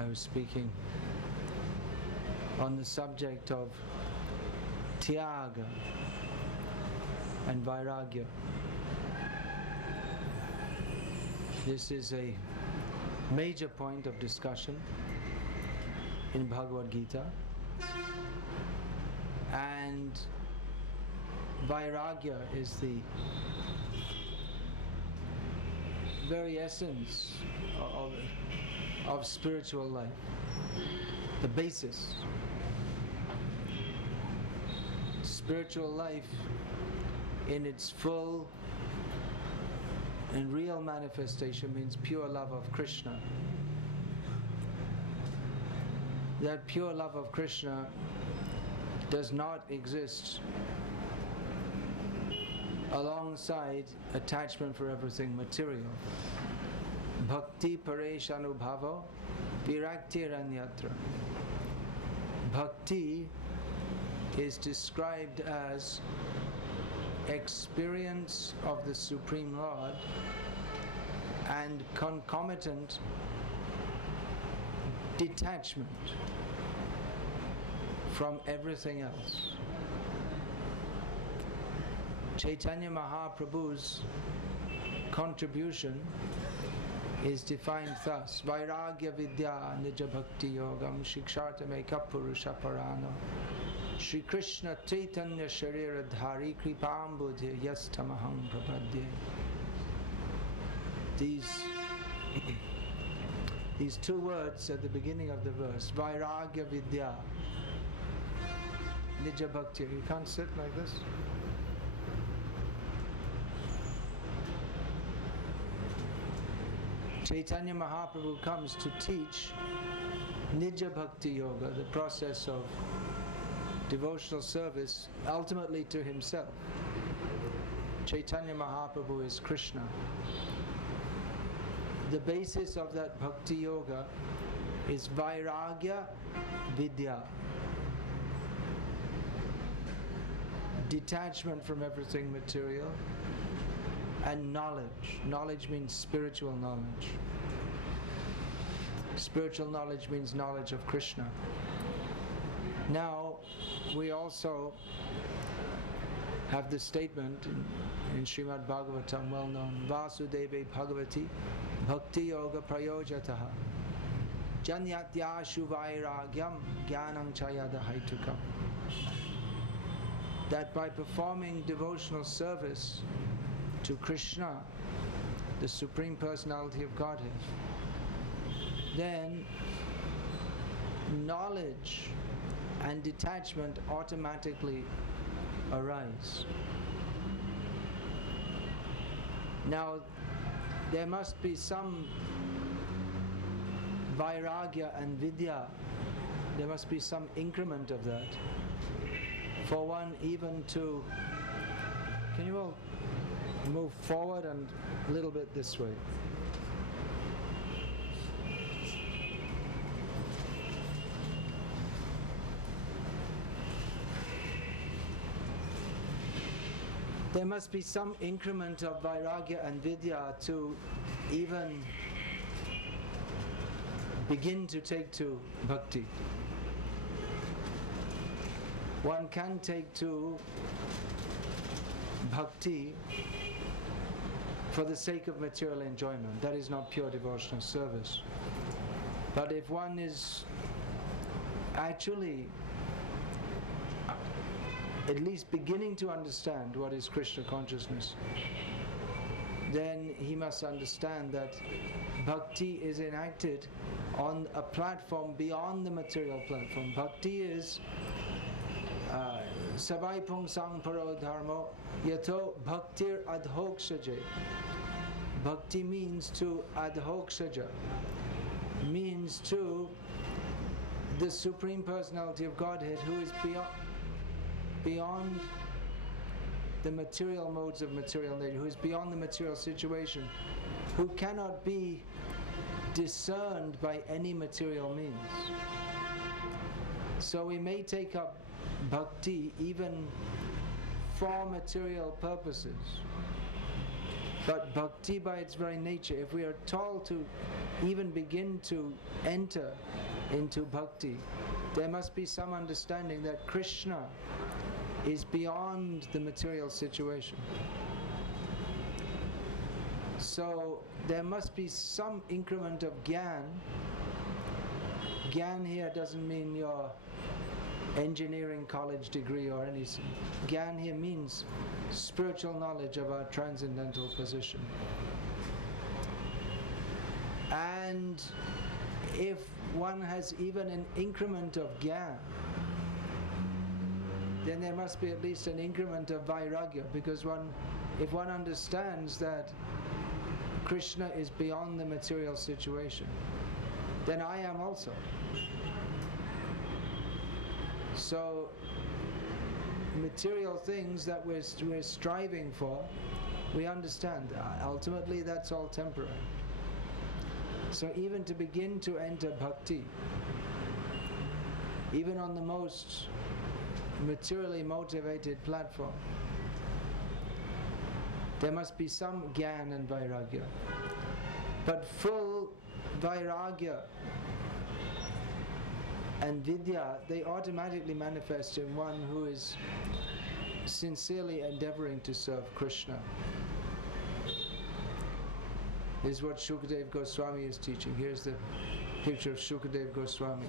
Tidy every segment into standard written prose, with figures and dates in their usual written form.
I was speaking on the subject of Tyaga and Vairagya. This is a major point of discussion in Bhagavad Gita, and Vairagya is the very essence of spiritual life, the basis. Spiritual life in its full and real manifestation means pure love of Krishna. That pure love of Krishna does not exist alongside attachment for everything material. Bhakti paresh anubhavo viraktiranyatra. Bhakti is described as experience of the Supreme Lord and concomitant detachment from everything else. Chaitanya Mahaprabhu's contribution is defined thus: Vairagya Vidya Nija Bhakti Yogam Shikshartam Eka Purusha Parano Shri Krishna Chaitanya Sharira Dhari Kripam Buddhi Yastamaham Prapadye. These two words at the beginning of the verse, Vairagya Vidya Nija Bhakti. You can't sit like this. Chaitanya Mahaprabhu comes to teach Nija Bhakti Yoga, the process of devotional service, ultimately to himself. Chaitanya Mahaprabhu is Krishna. The basis of that Bhakti Yoga is Vairagya Vidya. Detachment from everything material, and knowledge. Knowledge means spiritual knowledge. Spiritual knowledge means knowledge of Krishna. Now, we also have the statement in Srimad Bhagavatam, well known, Vasudeve Bhagavati Bhakti Yoga Prayojataha Janyatyashu Vairagyam Jnanam Chayada Haitukam. That by performing devotional service to Krishna, the Supreme Personality of Godhead, then knowledge and detachment automatically arise. Now, there must be some Vairagya and Vidya, there must be some increment of that for one even to, can you all move forward and a little bit this way? There must be some increment of Vairagya and Vidya to even begin to take to Bhakti. One can take to Bhakti for the sake of material enjoyment. That is not pure devotional service. But if one is actually at least beginning to understand what is Krishna consciousness, then he must understand that Bhakti is enacted on a platform beyond the material platform. Bhakti is Savai Pungsang Paro Dharmo Yato Bhaktir Adhokshaje. Bhakti means to Adhokshaja, means to the Supreme Personality of Godhead, who is beyond the material modes of material nature, who is beyond the material situation, who cannot be discerned by any material means. So we may take up Bhakti even for material purposes, But bhakti by its very nature, if we are told to even begin to enter into bhakti, there must be some understanding that Krishna is beyond the material situation. So there must be some increment of gyan. Gyan here doesn't mean your engineering college degree or anything. Gyan here means spiritual knowledge of our transcendental position. And if one has even an increment of gyan, then there must be at least an increment of Vairagya, because if one understands that Krishna is beyond the material situation, then I am also. So material things that we're striving for, we understand ultimately that's all temporary. So even to begin to enter bhakti, even on the most materially motivated platform, there must be some gyan and vairagya. But full vairagya and vidya, they automatically manifest in one who is sincerely endeavoring to serve Krishna. This is what Shukadev Goswami is teaching. Here's the picture of Shukadev Goswami.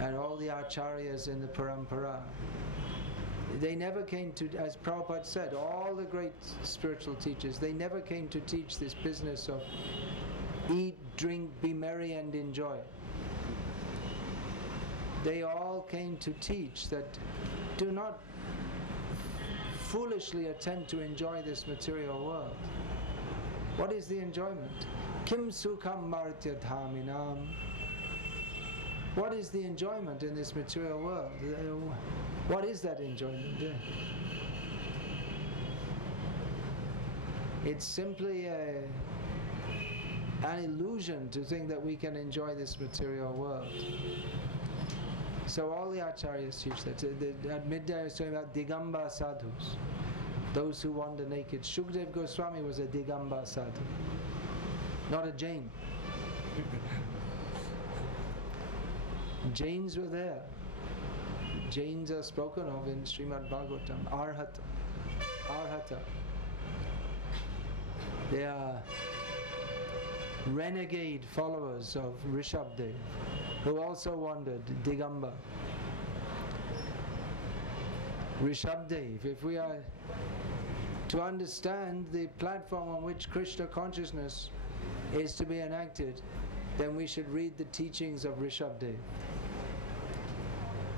And all the acharyas in the parampara. They never came to, as Prabhupada said, all the great spiritual teachers, they never came to teach this business of eat, drink, be merry and enjoy. They all came to teach that do not foolishly attempt to enjoy this material world. What is the enjoyment? Kim sukham martya dhaminam. What is the enjoyment in this material world? What is that enjoyment? It's simply an illusion to think that we can enjoy this material world. So all the acharyas teach that. At midday I was talking about Digamba sadhus, those who wander naked. Shukadev Goswami was a Digamba sadhu, not a Jain. Jains were there. Jains are spoken of in Srimad Bhagavatam. Arhata. They are renegade followers of Rishabdev, who also wandered Digamba. Rishabdev, if we are to understand the platform on which Krishna consciousness is to be enacted, then we should read the teachings of Rishabdev,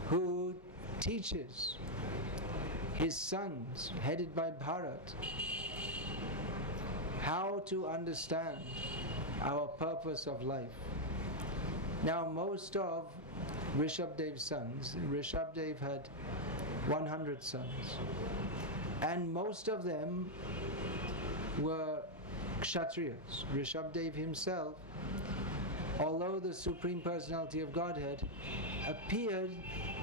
who teaches his sons, headed by Bharat, how to understand our purpose of life. Now most of Rishabdev's sons, Rishabdev had 100 sons, and most of them were Kshatriyas. Rishabdev himself, although the Supreme Personality of Godhead, appeared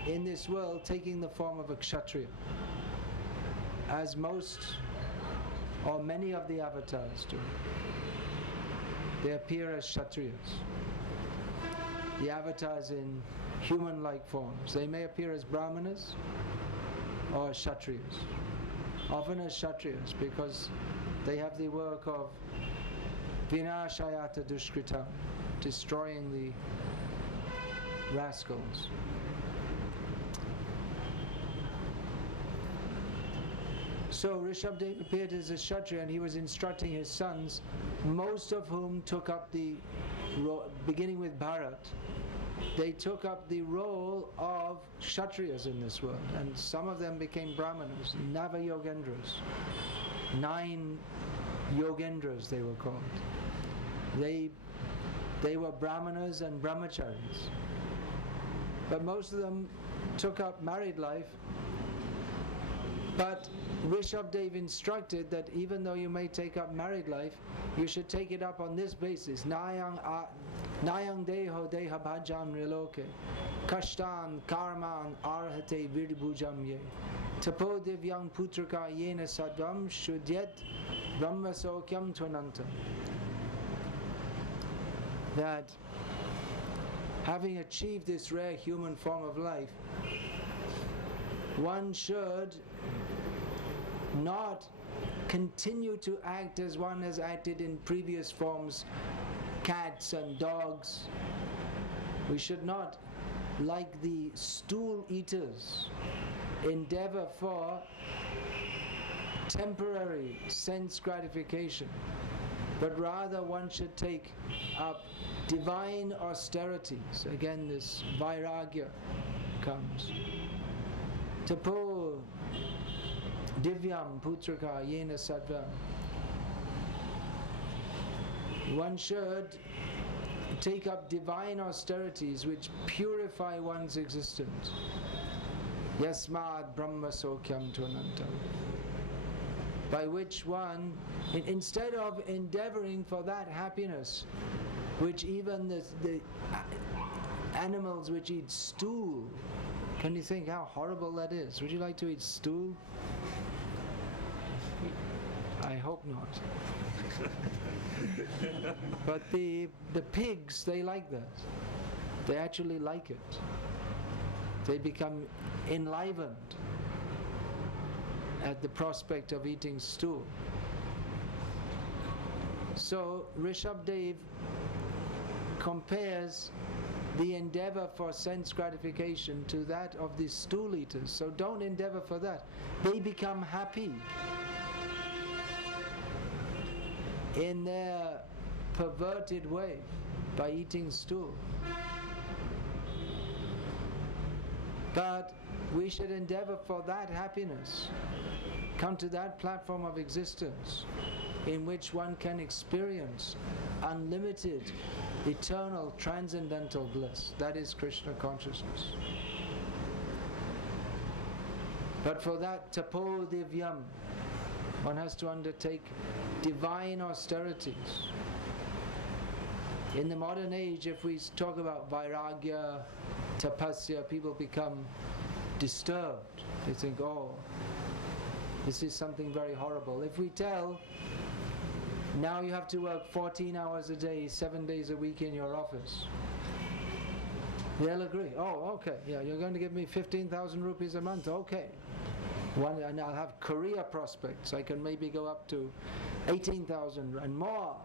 in this world taking the form of a Kshatriya, as most or many of the avatars do. They appear as Kshatriyas. The avatars in human-like forms. They may appear as Brahmanas or as Kshatriyas. Often as Kshatriyas, because they have the work of Vinashayata Dushkritam, destroying the rascals. So Rishabdev appeared as a Kshatriya, and he was instructing his sons, most of whom took up the beginning with Bharat, they took up the role of Kshatriyas in this world, and some of them became Brahmanas, Nava Yogendras. 9 Yogendras they were called. They were Brahmanas and Brahmacharis. But most of them took up married life. But Rishabdev instructed that even though you may take up married life, you should take it up on this basis. Nayang Nayang deho deha bhajam riloke kashtan karman arhate virbhujam ye tapo divyam putraka yena sadvam shudyet brahma sokyam tvananta. That having achieved this rare human form of life, one should not continue to act as one has acted in previous forms, cats and dogs. We should not, like the stool eaters, endeavor for temporary sense gratification, but rather one should take up divine austerities. Again, this Vairagya comes. Tapo divyam putraka yena sattvam. One should take up divine austerities which purify one's existence. Yasmad brahma sokyam tvanantam. By which one, instead of endeavoring for that happiness which even the animals which eat stool, can you think how horrible that is? Would you like to eat stool? I hope not. But the pigs, they like that. They actually like it. They become enlivened at the prospect of eating stool. So Rishabdev compares the endeavor for sense gratification to that of the stool eaters. So don't endeavor for that. They become happy in their perverted way by eating stool. But we should endeavor for that happiness, come to that platform of existence in which one can experience unlimited, eternal, transcendental bliss. That is Krishna consciousness. But for that, tapo divyam, one has to undertake divine austerities. In the modern age, if we talk about Vairagya, tapasya, people become disturbed. They think, oh, this is something very horrible. If we tell, now you have to work 14 hours a day, 7 days a week in your office, they'll agree. Oh, okay, yeah, you're going to give me 15,000 rupees a month, okay. And I'll have career prospects. I can maybe go up to 18,000 and more.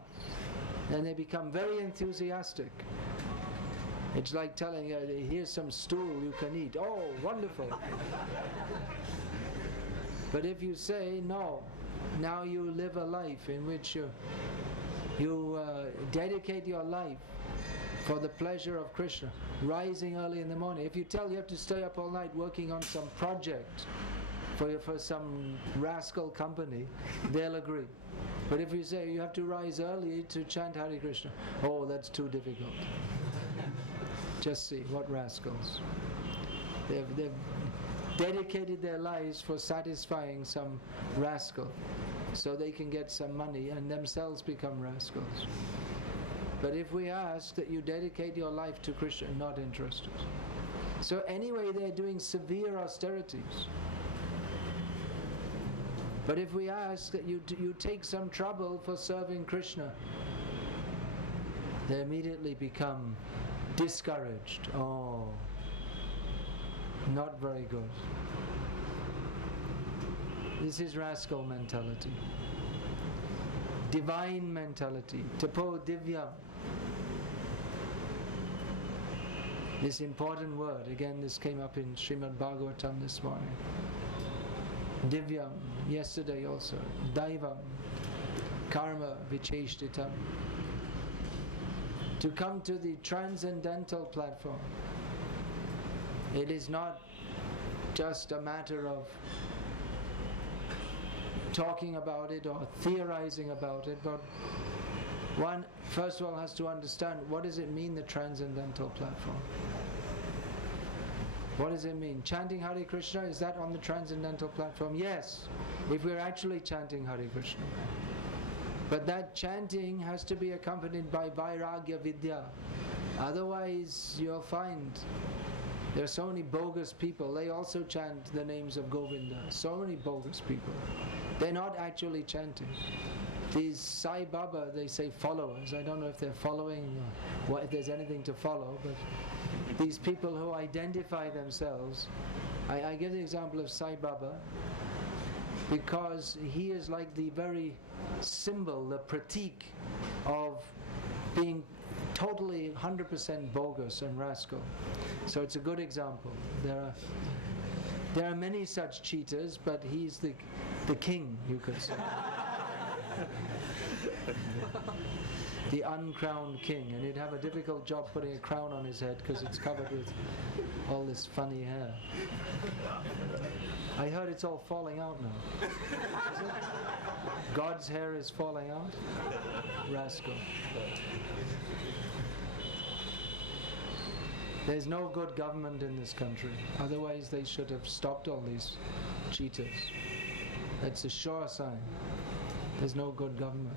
Then they become very enthusiastic. It's like telling you, here's some stool you can eat. Oh, wonderful. But if you say, no, now you live a life in which you dedicate your life for the pleasure of Krishna, rising early in the morning. If you tell you have to stay up all night working on some project for some rascal company, they'll agree. But if you say you have to rise early to chant Hare Krishna, oh, that's too difficult. Just see, what rascals. They've dedicated their lives for satisfying some rascal so they can get some money and themselves become rascals. But if we ask that you dedicate your life to Krishna, not interested. So anyway, they're doing severe austerities. But if we ask that you take some trouble for serving Krishna, they immediately become discouraged. Oh, not very good. This is rascal mentality. Divine mentality. Tapo divyam. This important word, again this came up in Srimad Bhagavatam this morning. Divyam, yesterday also. Daivam, karma vicheshtitam. To come to the transcendental platform. It is not just a matter of talking about it or theorizing about it, but one first of all has to understand, what does it mean, the transcendental platform? What does it mean? Chanting Hare Krishna, is that on the transcendental platform? Yes, if we're actually chanting Hare Krishna. But that chanting has to be accompanied by Vairagya Vidya. Otherwise, you'll find there are so many bogus people. They also chant the names of Govinda. So many bogus people. They're not actually chanting. These Sai Baba, they say followers. I don't know if they're following or if there's anything to follow, but these people who identify themselves, I give the example of Sai Baba because he is like the very symbol, the pratik of being totally 100% bogus and rascal. So it's a good example. There are many such cheaters, but he's the king, you could say. The uncrowned king, and he'd have a difficult job putting a crown on his head because it's covered with all this funny hair. I heard it's all falling out now. Is it? God's hair is falling out? Rascal. There's no good government in this country. Otherwise they should have stopped all these cheaters. That's a sure sign. There's no good government.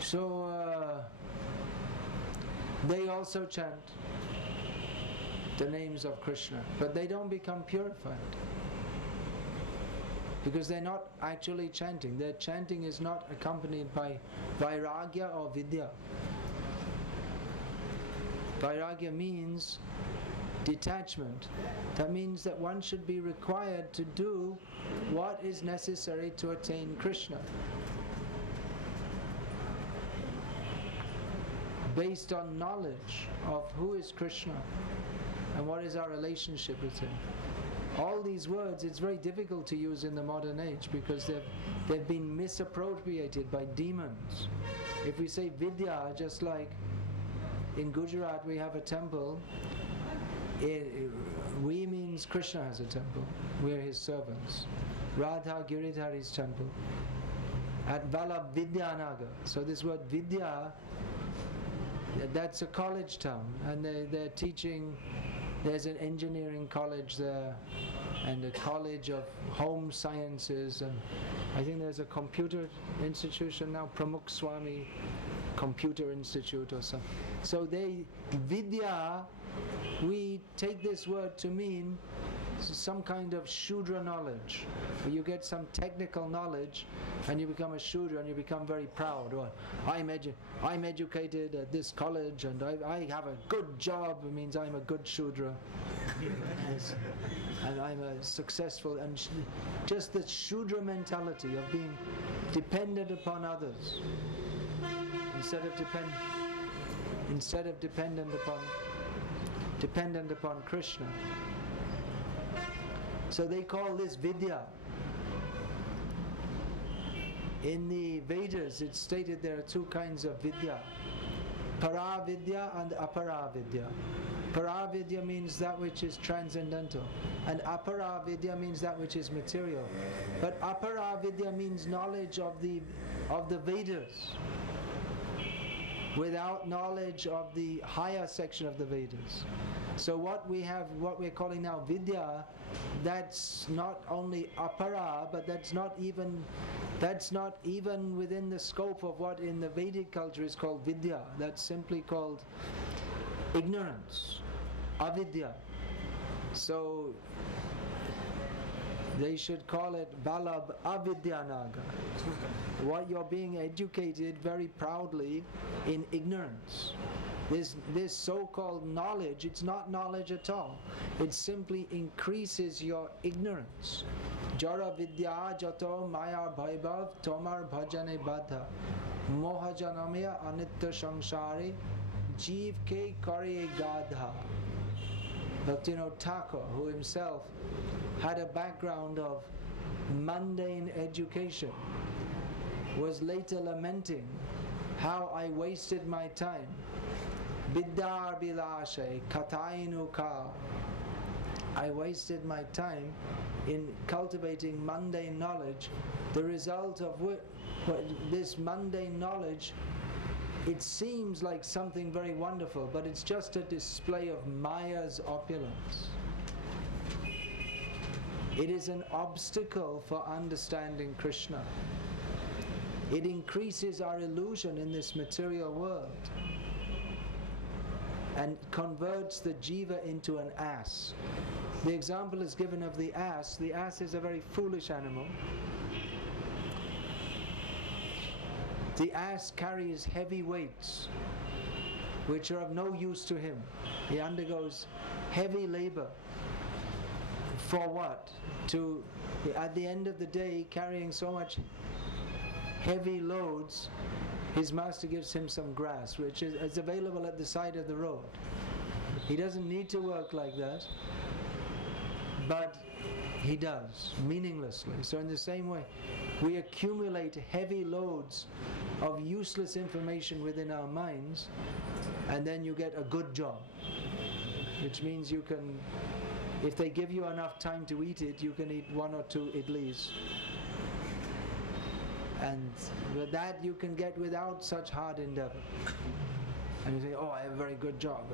So they also chant the names of Krishna, but they don't become purified because they're not actually chanting. Their chanting is not accompanied by Vairagya or Vidya. Vairagya means detachment. That means that one should be required to do what is necessary to attain Krishna, based on knowledge of who is Krishna and what is our relationship with him. All these words, it's very difficult to use in the modern age because they've been misappropriated by demons. If we say Vidya, just like in Gujarat we have a temple, we means Krishna has a temple. We're his servants. Radha Giridhari's temple. At Vallabh Vidyanagar. So this word Vidya, that's a college town, and they're teaching. There's an engineering college there, and a college of home sciences, and I think there's a computer institution now, Pramukh Swami Computer Institute or something. So Vidya, we take this word to mean some kind of Shudra knowledge. You get some technical knowledge and you become a Shudra and you become very proud. Or I'm educated at this college and I have a good job. It means I'm a good Shudra. Yes. And I'm a successful, and just the Shudra mentality of being dependent upon others instead of dependent upon Krishna. So they call this Vidya. In the Vedas it's stated there are two kinds of Vidya, Para Vidya and Apara Vidya. Para Vidya means that which is transcendental, and Apara Vidya means that which is material. But Apara Vidya means knowledge of the Vedas without knowledge of the higher section of the Vedas. So what we're calling now Vidya, that's not only Apara, but that's not even within the scope of what in the Vedic culture is called Vidya. That's simply called ignorance, avidya. So they should call it Vallabh Avidyanagar. What you're being educated very proudly in ignorance. This so-called knowledge, it's not knowledge at all. It simply increases your ignorance. Jara vidya jato maya bhaibhav tomar bhajane badha moha janamya anitya samsari jeev ke kare gadha. Bhaktivinoda Thakur, who himself had a background of mundane education, was later lamenting how I wasted my time. Biddhar bilashe katainu ka. I wasted my time in cultivating mundane knowledge. The result of this mundane knowledge, it seems like something very wonderful, but it's just a display of Maya's opulence. It is an obstacle for understanding Krishna. It increases our illusion in this material world and converts the jiva into an ass. The example is given of the ass. The ass is a very foolish animal. The ass carries heavy weights which are of no use to him. He undergoes heavy labor. For what? At the end of the day, carrying so much heavy loads, his master gives him some grass, which is available at the side of the road. He doesn't need to work like that, but he does, meaninglessly. So in the same way, we accumulate heavy loads of useless information within our minds, and then you get a good job, which means you can, if they give you enough time to eat it, you can eat 1 or 2 idlis. And with that you can get without such hard endeavor. And you say, oh, I have a very good job.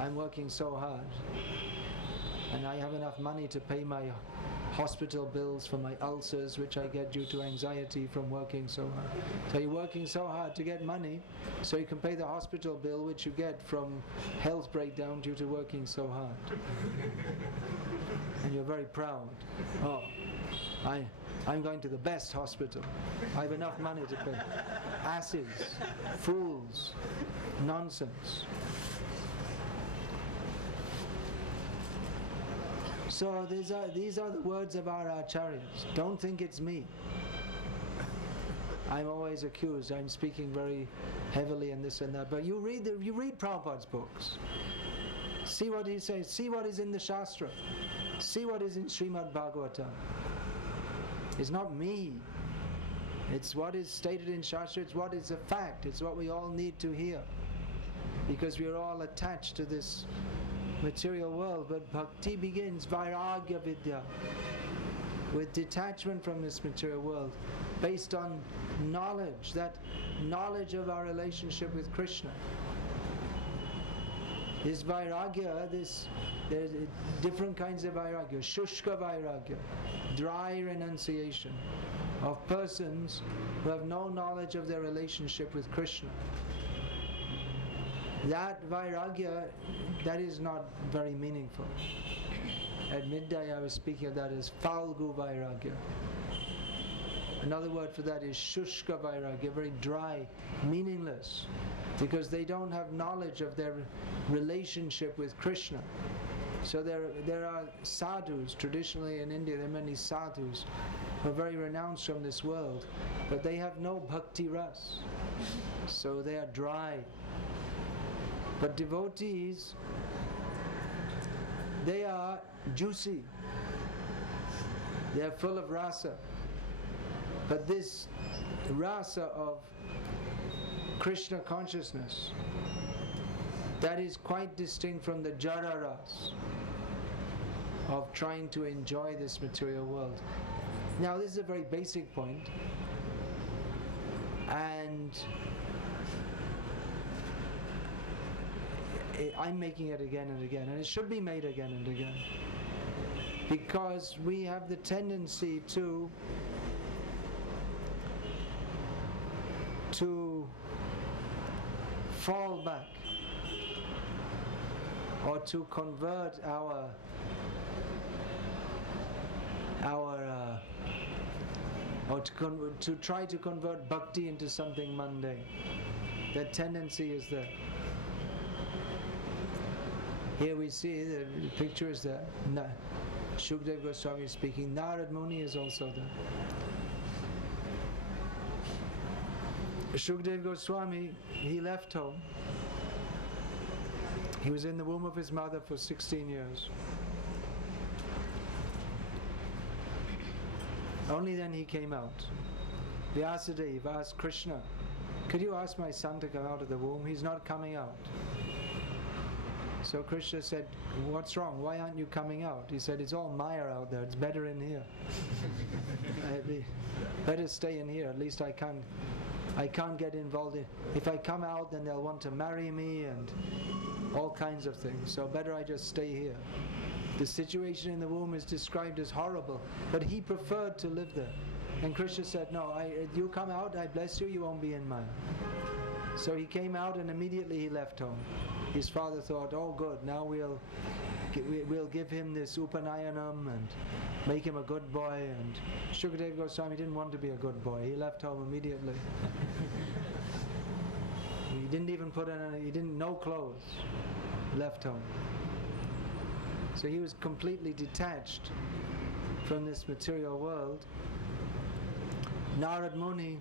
I'm working so hard. And I have enough money to pay my hospital bills for my ulcers, which I get due to anxiety from working so hard. So you're working so hard to get money, so you can pay the hospital bill, which you get from health breakdown due to working so hard. And you're very proud. Oh, I'm going to the best hospital. I have enough money to pay. Asses, fools, nonsense. So these are the words of our acharyas. Don't think it's me. I'm always accused. I'm speaking very heavily and this and that. But you read Prabhupada's books. See what he says. See what is in the Shastra. See what is in Srimad Bhagavatam. It's not me. It's what is stated in Shastra. It's what is a fact. It's what we all need to hear. Because we are all attached to this material world. But bhakti begins Vairagya Vidya, with detachment from this material world, based on knowledge, that knowledge of our relationship with Krishna. This Vairagya, there's different kinds of Vairagya. Shushka Vairagya, dry renunciation of persons who have no knowledge of their relationship with Krishna. That Vairagya, that is not very meaningful. At midday I was speaking of that as Falgu Vairagya. Another word for that is Shushka Vairagya, very dry, meaningless, because they don't have knowledge of their relationship with Krishna. So there are sadhus, traditionally in India there are many sadhus who are very renounced from this world, but they have no bhakti ras, so they are dry. But devotees, they are juicy, they are full of rasa. But this rasa of Krishna consciousness, that is quite distinct from the jara ras of trying to enjoy this material world. Now this is a very basic point, and I'm making it again and again, and it should be made again and again, because we have the tendency to fall back, or to convert to try to convert bhakti into something mundane. That tendency is there. Here we see, the picture is there. Shukdev Goswami is speaking. Narad Muni is also there. Shukdev Goswami, he left home. He was in the womb of his mother for 16 years. Only then he came out. Vyasadeva asked Krishna, could you ask my son to come out of the womb? He's not coming out. So Krishna said, what's wrong? Why aren't you coming out? He said, it's all Maya out there. It's better in here. Better stay in here. At least I can't get involved in. If I come out, then they'll want to marry me and all kinds of things. So better I just stay here. The situation in the womb is described as horrible, but he preferred to live there. And Krishna said, no, you come out, I bless you, you won't be in Maya. So he came out and immediately he left home. His father thought, oh good, now we'll give him this Upanayanam and make him a good boy. And Shukadeva Goswami didn't want to be a good boy. He left home immediately. He didn't even put on he didn't no clothes. Left home. So he was completely detached from this material world. Narad Muni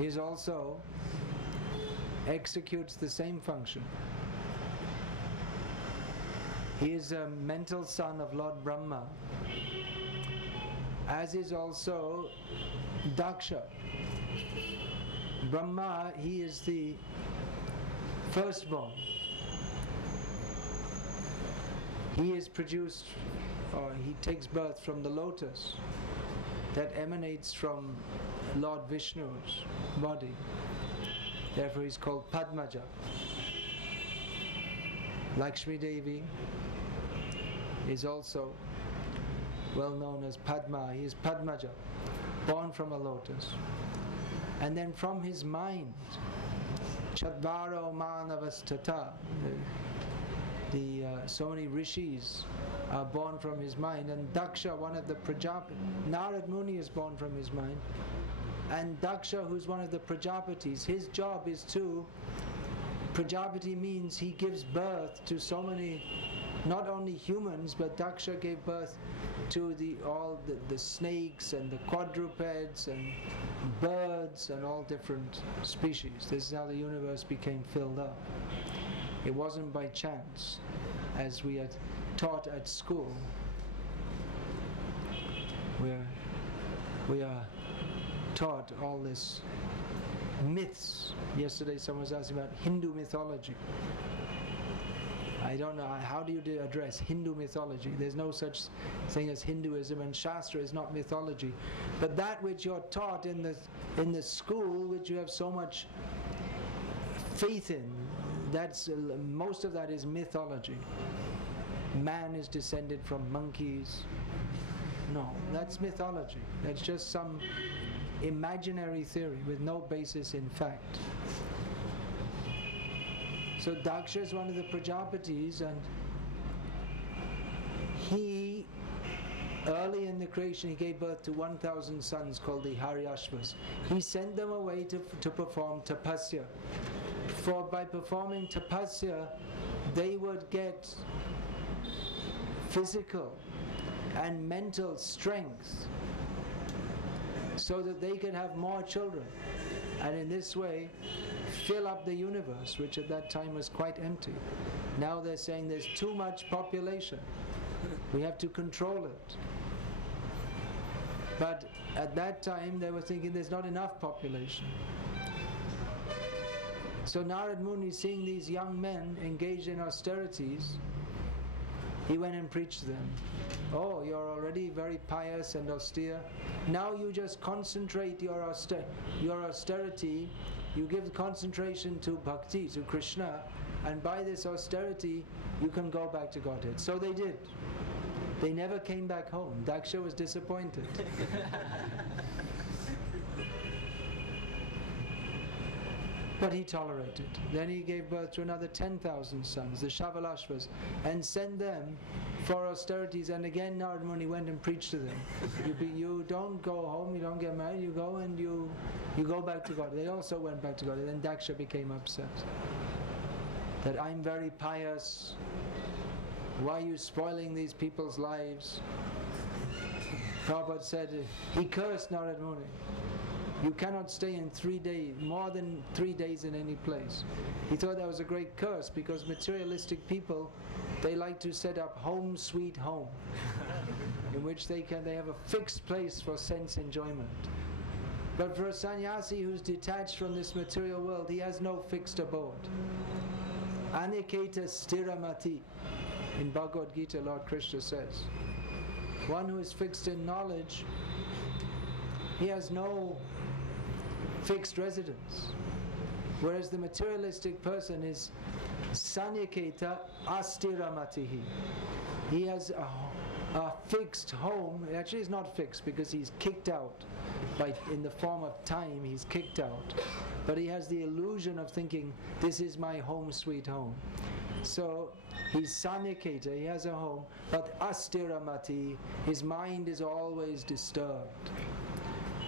is also executes the same function. He is a mental son of Lord Brahma, as is also Daksha. Brahma, he is the firstborn. He is produced, or he takes birth from the lotus that emanates from Lord Vishnu's body. Therefore he's called Padmaja. Lakshmi Devi is also well known as Padma. He is Padmaja, born from a lotus. And then from his mind, Chadvaro Manavastata, so many rishis are born from his mind, and Daksha, one of the Prajapati, Narad Muni is born from his mind, and Daksha, who's one of the Prajapatis, his job is to, Prajapati means he gives birth to so many, not only humans, but Daksha gave birth to all the snakes and the quadrupeds and birds and all different species. This is how the universe became filled up. It wasn't by chance, as we had taught at school. We are taught all this myths. Yesterday someone was asking about Hindu mythology. I don't know, how do you address Hindu mythology? There's no such thing as Hinduism, and Shastra is not mythology. But that which you're taught in the school, which you have so much faith in, most of that is mythology. Man is descended from monkeys. No, that's mythology. That's just some imaginary theory with no basis in fact. So Daksha is one of the Prajapatis, and he, early in the creation, he gave birth to 1,000 sons called the Haryashvas. He sent them away to perform tapasya. For by performing tapasya, they would get physical and mental strength so that they could have more children, and in this way fill up the universe, which at that time was quite empty. Now they're saying there's too much population, we have to control it. But at that time they were thinking there's not enough population. So Narad Muni, seeing these young men engaged in austerities, he went and preached to them. Oh, you're already very pious and austere. Now you just concentrate your austerity, you give concentration to bhakti, to Krishna, and by this austerity you can go back to Godhead. So they did. They never came back home. Daksha was disappointed. But he tolerated. Then he gave birth to another 10,000 sons, the Shavalashvas, and sent them for austerities. And again Narad Muni went and preached to them. You don't go home, you don't get married, you go and you go back to God. They also went back to God. And then Daksha became upset. That I'm very pious. Why are you spoiling these people's lives? Prabhupada said, he cursed Narad Muni. You cannot stay in 3 days, more than 3 days in any place. He thought that was a great curse, because materialistic people, they like to set up home sweet home, in which they have a fixed place for sense enjoyment. But for a sannyasi who's detached from this material world, he has no fixed abode. Aniketa stiramati. In Bhagavad Gita, Lord Krishna says, one who is fixed in knowledge, he has no fixed residence. Whereas the materialistic person is Sanyaketa Astiramatihi. He has a fixed home. Actually, it's not fixed because he's kicked out. In the form of time, he's kicked out. But he has the illusion of thinking, this is my home sweet home. So he's Sanyaketa, he has a home, but Astiramati, his mind is always disturbed.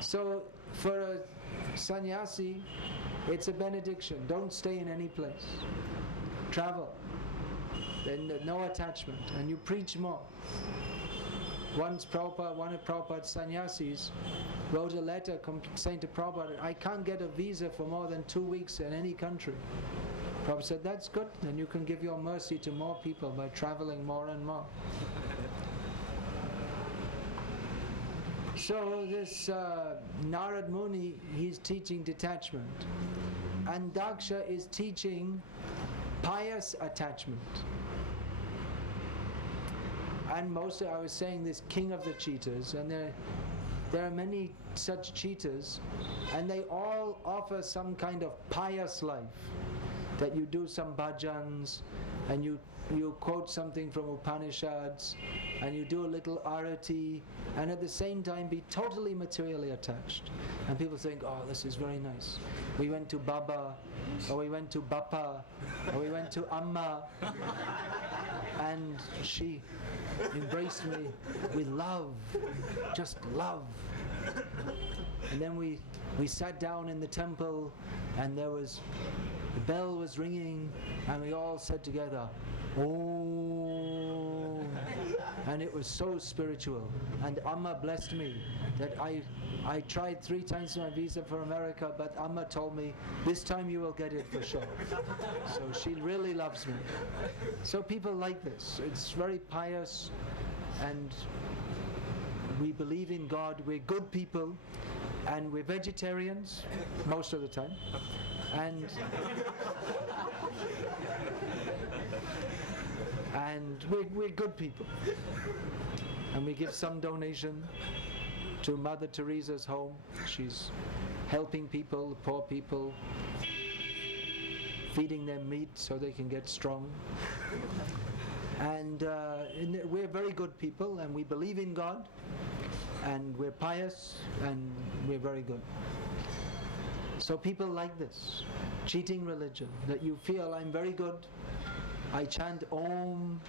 So for a sannyasi, it's a benediction. Don't stay in any place. Travel. Then no attachment. And you preach more. Once one of Prabhupada's sannyasis wrote a letter saying to Prabhupada, I can't get a visa for more than 2 weeks in any country. Prabhupada said, that's good. Then you can give your mercy to more people by traveling more and more. So this Narad Muni, he's teaching detachment. And Daksha is teaching pious attachment. And mostly, I was saying, this king of the cheetahs, and there are many such cheetahs, and they all offer some kind of pious life. That you do some bhajans, and you quote something from Upanishads, and you do a little arati, and at the same time be totally materially attached. And people think, oh, this is very nice. We went to Baba, or we went to Bappa, or we went to Amma, and she embraced me with love, just love. And then we sat down in the temple, and the bell was ringing, and we all said together, "Oh!" And it was so spiritual. And Amma blessed me that I tried 3 times my visa for America, but Amma told me, this time you will get it for sure. So she really loves me. So people like this. It's very pious, and we believe in God. We're good people, and we're vegetarians most of the time. And we're good people. And we give some donation to Mother Teresa's home. She's helping people, poor people, feeding them meat so they can get strong. And we're very good people, and we believe in God, and we're pious, and we're very good. So people like this, cheating religion, that you feel I'm very good, I chant Om,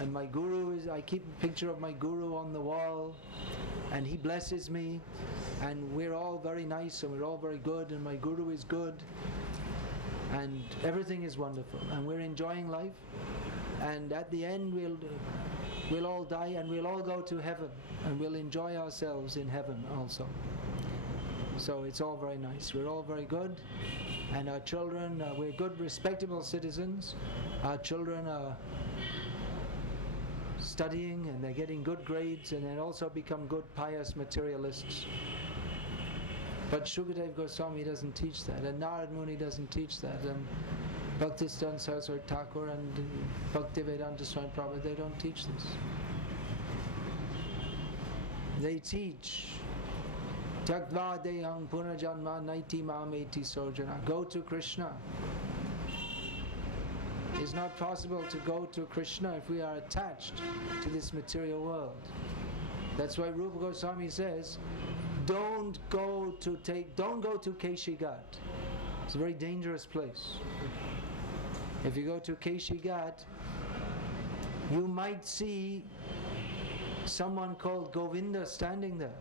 and my guru I keep a picture of my guru on the wall, and he blesses me, and we're all very nice, and we're all very good, and my guru is good, and everything is wonderful, and we're enjoying life, and at the end we'll all die, and we'll all go to heaven, and we'll enjoy ourselves in heaven also. So it's all very nice. We're all very good, and our children, we're good, respectable citizens. Our children are studying, and they're getting good grades, and they also become good, pious materialists. But Shukadev Goswami doesn't teach that, and Narad Muni doesn't teach that, and Bhaktisiddhanta Saraswati Thakur and Bhaktivedanta Swami Prabhupada, they don't teach this. They teach Tyaktva dehang punajanma naiti mameti sojana. Go to Krishna. It's not possible to go to Krishna if we are attached to this material world. That's why Rupa Goswami says, don't go to Keshi-Ghat. It's a very dangerous place. If you go to Keshi-Ghat, you might see someone called Govinda standing there,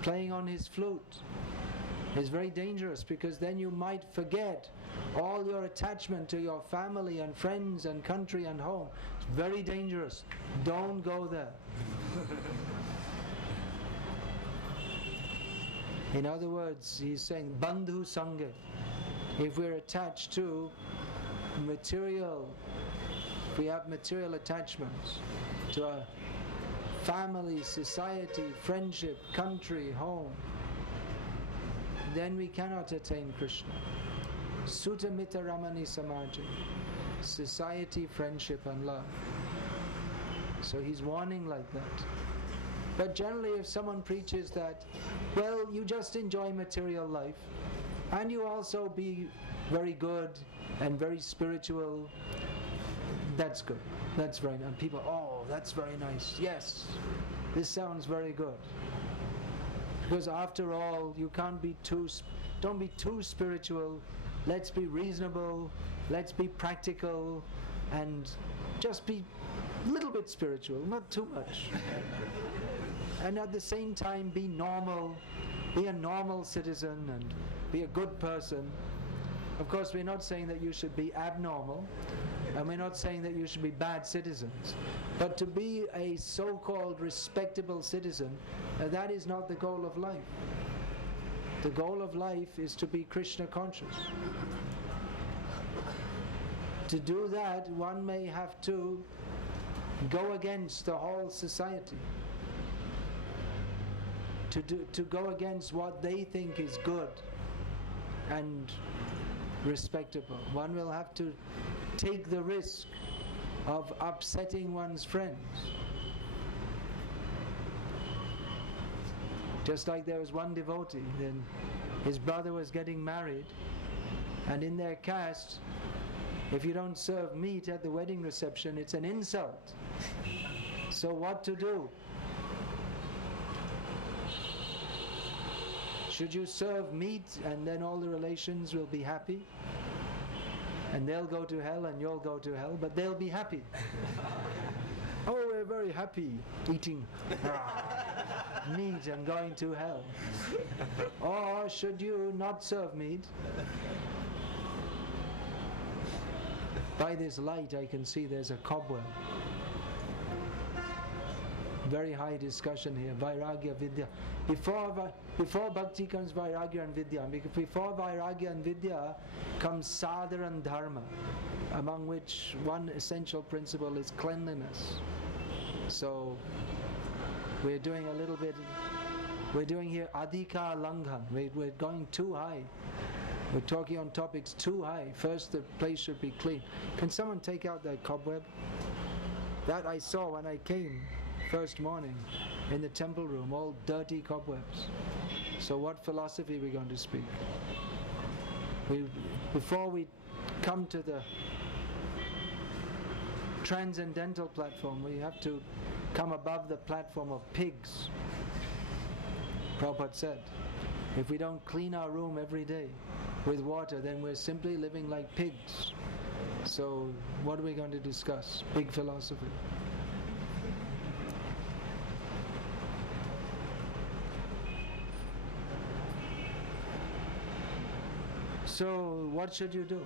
playing on his flute. It's very dangerous, because then you might forget all your attachment to your family and friends and country and home. It's very dangerous. Don't go there. In other words, he's saying, Bandhu Sangha. If we're attached to material, if we have material attachments to our family, society, friendship, country, home, then we cannot attain Krishna. Sutta Mita Ramani Samaji, society, friendship and love. So he's warning like that. But generally, if someone preaches that, well, you just enjoy material life, And you also be very good and very spiritual. That's good. That's very nice. And people, oh, that's very nice. Yes, this sounds very good. Because after all, you can't be don't be too spiritual. Let's be reasonable. Let's be practical, and just be a little bit spiritual, not too much. And at the same time, be normal. Be a normal citizen and be a good person. Of course, we're not saying that you should be abnormal, and we're not saying that you should be bad citizens. But to be a so-called respectable citizen, that is not the goal of life. The goal of life is to be Krishna conscious. To do that, one may have to go against the whole society. To go against what they think is good and respectable. One will have to take the risk of upsetting one's friends. Just like there was one devotee, then his brother was getting married, and in their caste, if you don't serve meat at the wedding reception, it's an insult. So what to do? Should you serve meat and then all the relations will be happy? And they'll go to hell and you'll go to hell, but they'll be happy. Oh, we're very happy eating meat and going to hell. Or should you not serve meat? By this light I can see there's a cobweb. Very high discussion here. Vairagya, Vidya. Before Bhakti comes Vairagya and Vidya. Before Vairagya and Vidya comes Sadhana and Dharma, among which one essential principle is cleanliness. So we're doing a little bit, we're doing here Adhika Langhan. We're going too high. We're talking on topics too high. First the place should be clean. Can someone take out that cobweb? That I saw when I came first morning in the temple room, all dirty cobwebs. So what philosophy are we going to speak? Before we come to the transcendental platform, we have to come above the platform of pigs. Prabhupada said, if we don't clean our room every day with water, then we're simply living like pigs. So what are we going to discuss? Big philosophy. So what should you do?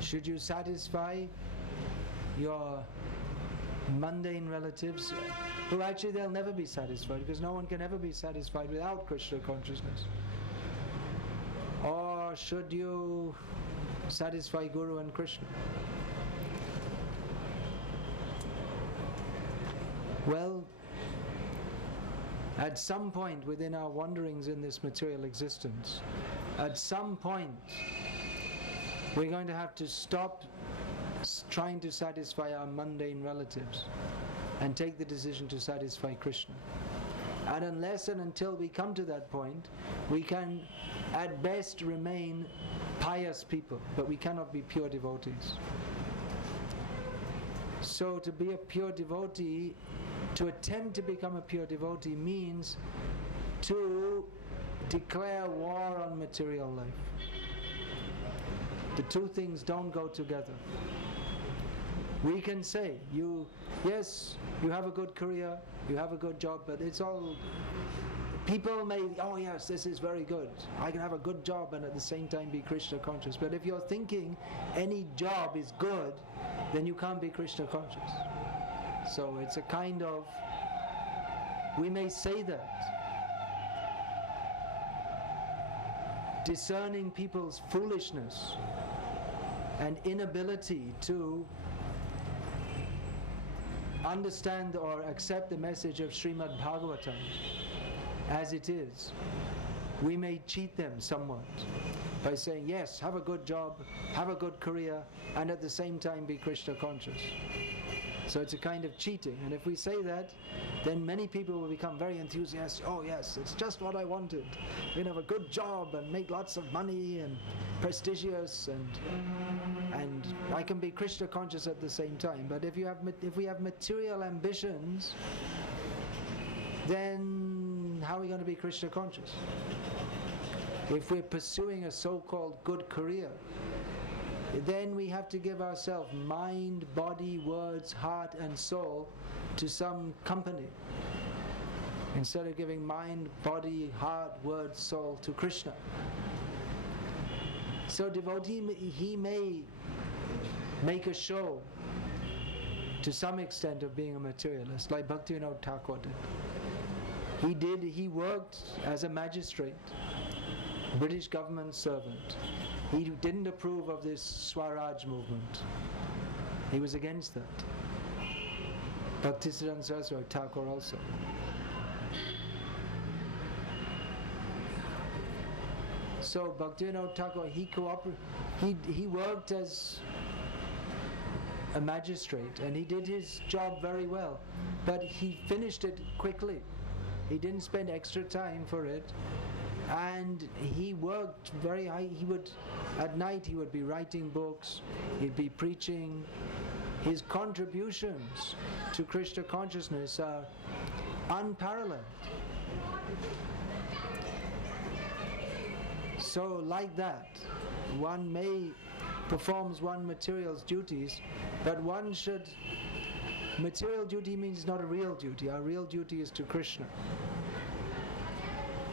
Should you satisfy your mundane relatives, who actually they'll never be satisfied, because no one can ever be satisfied without Krishna consciousness? Or should you satisfy Guru and Krishna? Well, at some point within our wanderings in this material existence, at some point we're going to have to stop trying to satisfy our mundane relatives and take the decision to satisfy Krishna. And unless and until we come to that point, we can at best remain pious people, but we cannot be pure devotees. So to be a pure devotee, to attempt to become a pure devotee, means to declare war on material life. The two things don't go together. We can say, yes, you have a good career, you have a good job, but it's all, people may, oh yes, this is very good. I can have a good job and at the same time be Krishna conscious. But if you're thinking any job is good, then you can't be Krishna conscious. So it's a kind of, we may say that. Discerning people's foolishness and inability to understand or accept the message of Srimad Bhagavatam as it is, we may cheat them somewhat by saying, yes, have a good job, have a good career, and at the same time be Krishna conscious. So it's a kind of cheating. And if we say that, then many people will become very enthusiastic. Oh yes, it's just what I wanted. You know, have a good job and make lots of money and prestigious, and I can be Krishna conscious at the same time. But if we have material ambitions, then how are we going to be Krishna conscious? If we're pursuing a so-called good career, then we have to give ourselves mind, body, words, heart and soul to some company, instead of giving mind, body, heart, words, soul to Krishna. So devotee, he may make a show to some extent of being a materialist, like Bhakti Vikasa Thakur did. He worked as a magistrate, British government servant. He didn't approve of this Swaraj movement. He was against that. Bhaktisiddhanta Saraswati Thakur also. So Bhakti Vikasa Thakur, he worked as a magistrate and he did his job very well, but he finished it quickly. He didn't spend extra time for it. And he worked very high. At night he would be writing books, he'd be preaching. His contributions to Krishna consciousness are unparalleled. So like that, one may performs one material's duties, but one should, material duty means not a real duty. Our real duty is to Krishna.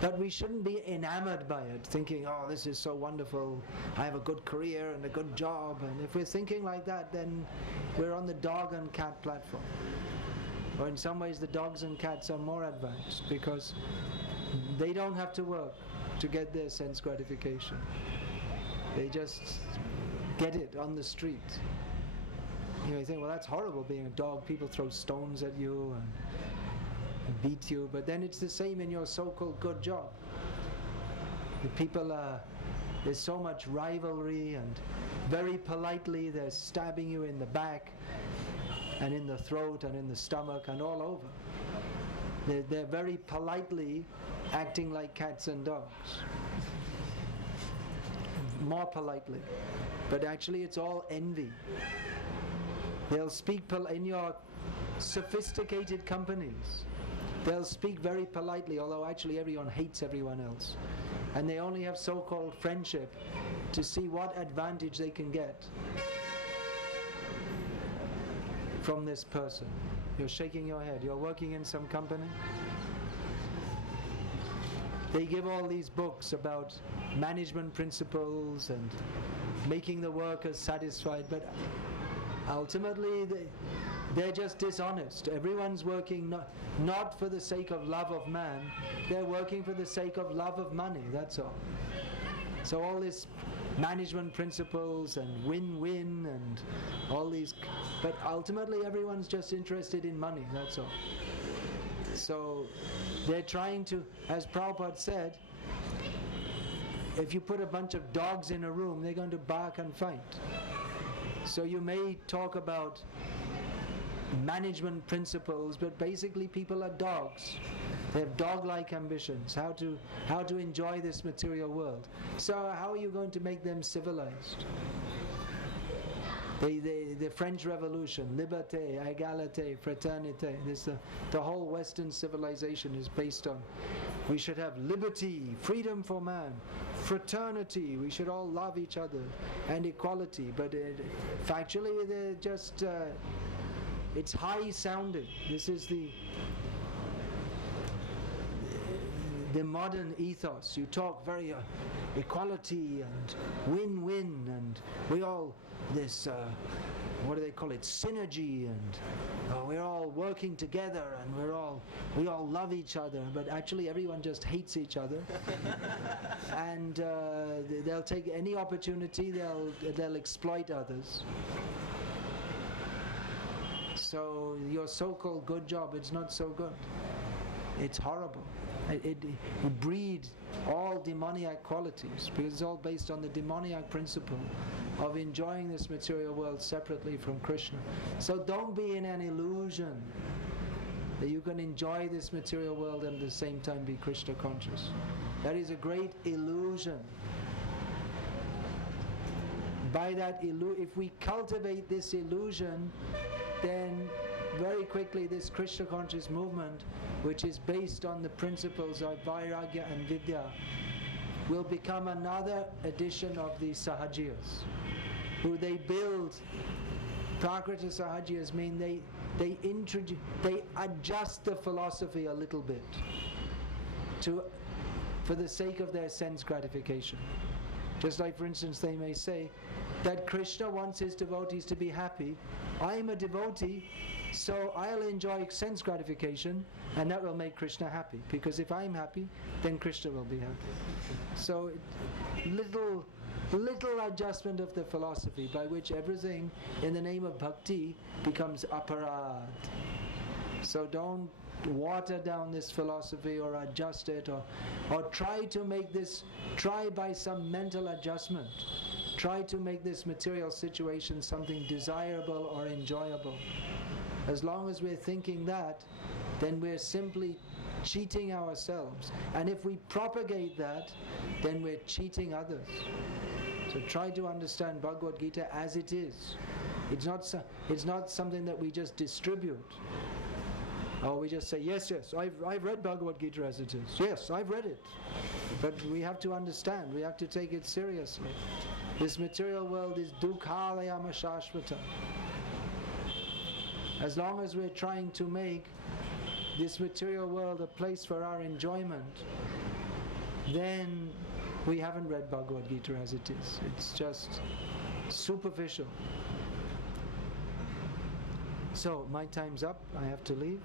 But we shouldn't be enamored by it, thinking, oh, this is so wonderful, I have a good career and a good job. And if we're thinking like that, then we're on the dog and cat platform. Or in some ways the dogs and cats are more advanced, because they don't have to work to get their sense gratification. They just get it on the street. You think, well, that's horrible being a dog. People throw stones at you and beat you, but then it's the same in your so-called good job. The people there's so much rivalry, and very politely they're stabbing you in the back and in the throat and in the stomach and all over. They're very politely acting like cats and dogs, more politely, but actually it's all envy. They'll speak in your sophisticated companies. They'll speak very politely, although actually everyone hates everyone else. And they only have so-called friendship to see what advantage they can get from this person. You're shaking your head. You're working in some company. They give all these books about management principles and making the workers satisfied, but ultimately they're just dishonest. Everyone's working not for the sake of love of man, they're working for the sake of love of money, that's all. So all this management principles and win-win and all these, but ultimately everyone's just interested in money, that's all. So they're trying to, as Prabhupada said, if you put a bunch of dogs in a room, they're going to bark and fight. So you may talk about management principles, but basically people are dogs. They have dog-like ambitions, how to enjoy this material world. So how are you going to make them civilized? The French Revolution, liberté, égalité, fraternité, the whole Western civilization is based on, we should have liberty, freedom for man, fraternity, we should all love each other, and equality. But factually they're just, it's high sounding. This is the modern ethos. You talk very equality and win-win, and we all this what do they call it, synergy, and we're all working together, and we all love each other, but actually everyone just hates each other. And they'll take any opportunity, they'll exploit others. So your so-called good job, it's not so good. It's horrible. It breeds all demoniac qualities, because it's all based on the demoniac principle of enjoying this material world separately from Krishna. So don't be in an illusion that you can enjoy this material world and at the same time be Krishna conscious. That is a great illusion. By that if we cultivate this illusion, then very quickly this Krishna conscious movement, which is based on the principles of Vairagya and Vidya, will become another edition of the Sahajiyas, who they build. Prakrita Sahajiyas mean they adjust the philosophy a little bit for the sake of their sense gratification. Just like, for instance, they may say that Krishna wants his devotees to be happy. I'm a devotee, so I'll enjoy sense gratification, and that will make Krishna happy. Because if I'm happy, then Krishna will be happy. So little adjustment of the philosophy by which everything in the name of bhakti becomes aparad. So don't water down this philosophy or adjust it or try by some mental adjustment, try to make this material situation something desirable or enjoyable. As long as we're thinking that, then we're simply cheating ourselves. And if we propagate that, then we're cheating others. So try to understand Bhagavad Gita as it is. It's not something that we just distribute. Or we just say, yes, I've read Bhagavad Gita as it is. Yes, I've read it. But we have to understand, we have to take it seriously. This material world is dukhalayama shashvata. As long as we're trying to make this material world a place for our enjoyment, then we haven't read Bhagavad Gita as it is. It's just superficial. So, my time's up. I have to leave.